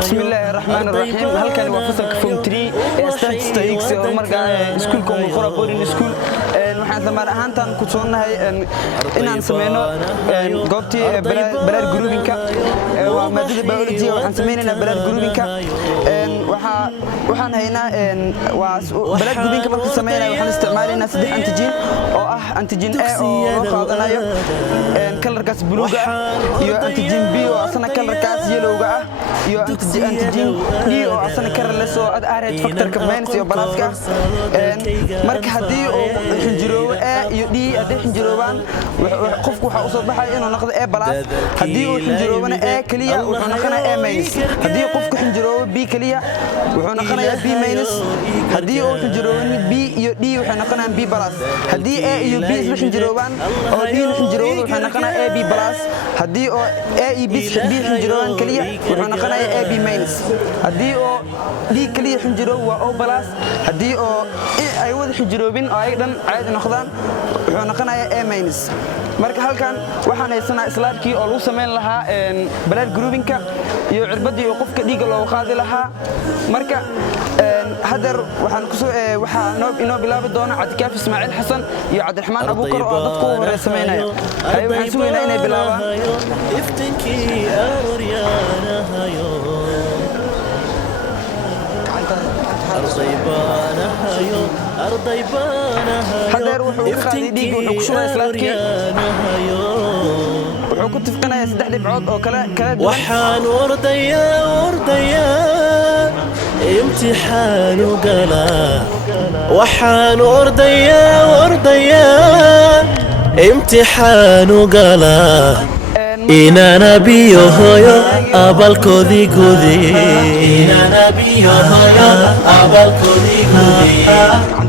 بسم الله الرحمن الرحيم. هل كان وفصل كفوم 3 statistics oo markaa iskuulka uu qoro boarding school waxaan dhammaan ahaantan ku soonahay inaan sameeyno goobtii balaar groupinka waa maadada biology waxaan sameynaynaa balaar groupinka waxaan haynaa balaar groupinka marka sameynayo waxaan isticmaalaynaa saddex antigen oo ah antigen A oo loo qaadanayo kalarkaas buluuga ah iyo antigen B oo asana kalarkaas yelowga ah iyo antigen D oo asana colorless oo RH factorka minus iyo pluska marka hadii uu xinjiroobo A iyo D hadii xinjiroobaan qofku waxa uu soo baxay inuu noqdo A plus hadii uu xinjiroobana A kaliya wuxuu noqonayaa A minus hadii qofku xinjiroobo B kaliya wuxuu noqonayaa B minus hadii uu xinjiroobana B iyo D wuxuu noqonayaa B plus hadii A iyo B isla xinjiroobaan oo D xinjiroobo wuxuu noqonayaa AB plus hadii oo A iyo B xinjiroobaan kaliya wuxuu noqonayaa AB minus hadii oo D kaliya xinjiroobo waa O plus hadii oo ay wada xinjiroobin oo ay dhan caadi noqdaan wuxuu noqonayaa A minus marka halkan waxaan haysanaa slaadkii oo lagu sameyn lahaa blood groupinka iyo cirbadii oo qofka dhiiga loo qaadi lahaa marka hadar waxaan inoo bilaabi doona Cabdikaaf Ismaaciil Xasan iyo Cabdiraxmaan Abuukar oo dadku hore sameynaya waxaan sugeynaa inay bilaabaan هذا روح خالي ديق وحكشوا إسلامكي وحكوا تفقنا يا سدح بعض أو كلا وحان ورديا امتحان وقلا وحان ورديا امتحان وقلا إنا نبي هيا أبل كودي إنا نبي هيا أبل كودي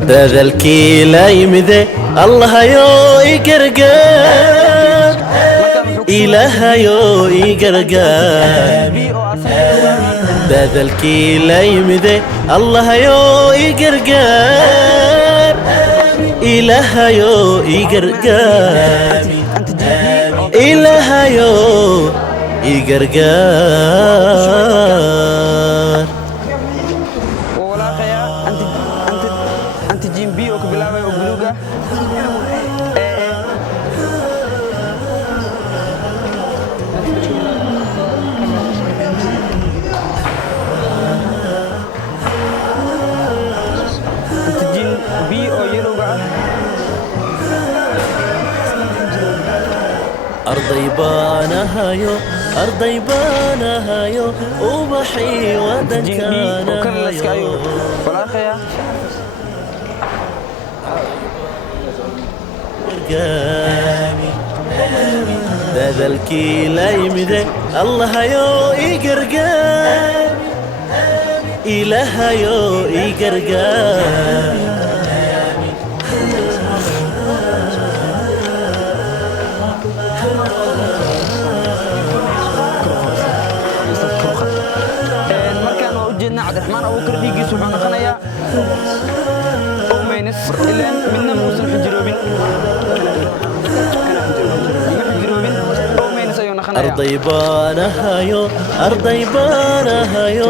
ذا الكيلا يمذي الله يو يقرقر إله يو يقرقر ذا الكيلا يمذي الله يو يقرقر إله يو يقرقر إلهيو يقرقر ولا خيا أنت جيم بي وكبلاوي وبلوغة أنت جيم بي أو يلوغة أرضي بانها يو وبحي ودكانا ولا خيا ذا الكيلا يمذي الله يو يقرقر إله يو يقرقر cabdiraxmaan abuukar dhiigiisu wuxuu noqonayaa O minus ilaan midna muusan xinjiroobin O minus ayuu noqonayaa أرضي بانها يو